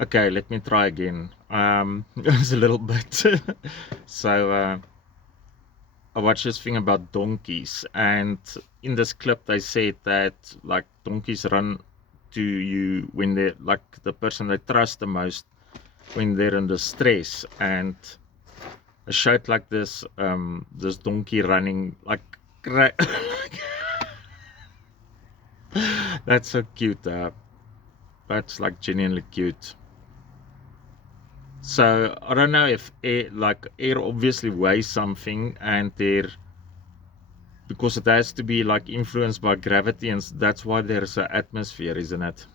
Okay, let me try again. It's a little bit. So I watched this thing about donkeys, and in this clip they said that like donkeys run to you when they're like the person they trust the most when they're in distress. And I showed like this donkey running like that's so cute. That's like genuinely cute. So I don't know if air obviously weighs something, and there because it has to be like influenced by gravity, and that's why there's an atmosphere, isn't it?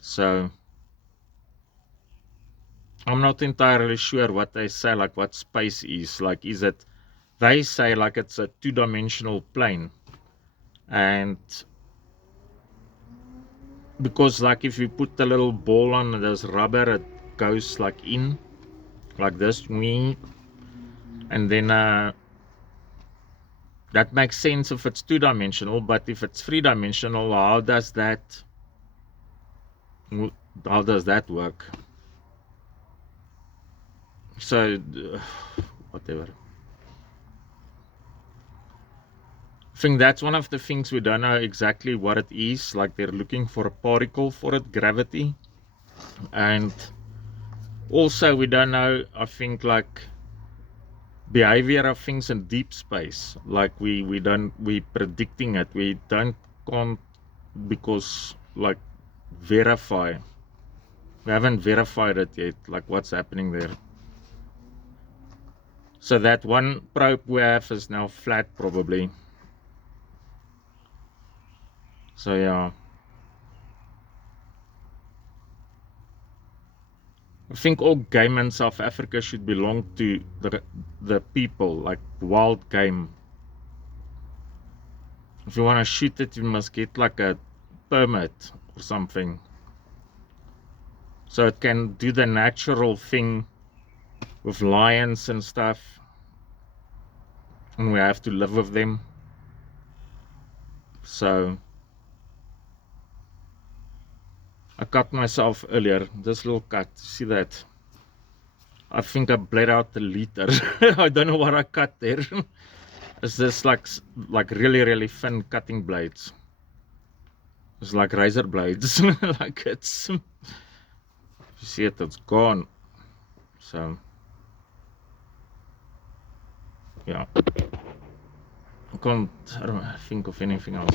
So I'm not entirely sure what they say, like what space is. Like, is it? They say like it's a two-dimensional plane, and because like if you put the little ball on this rubber, it goes like in like this, and then that makes sense if it's two-dimensional. But if it's three-dimensional, how does that work? So whatever. I think that's one of the things we don't know exactly what it is. Like they're looking for a particle for it, gravity, and also we don't know. I think like behavior of things in deep space. Like we predicting it. We don't can't because like verify. We haven't verified it yet. Like what's happening there. So that one probe we have is now flat probably. So yeah. I think all game in South Africa should belong to the people, like wild game. If you want to shoot it, you must get like a permit or something. So it can do the natural thing with lions and stuff. And we have to live with them. So I cut myself earlier. This little cut, see that? I think I bled out the liter. I don't know what I cut there. It's this like really thin cutting blades. It's like razor blades. Like it's you see it, it's gone. So yeah. I don't think of anything else.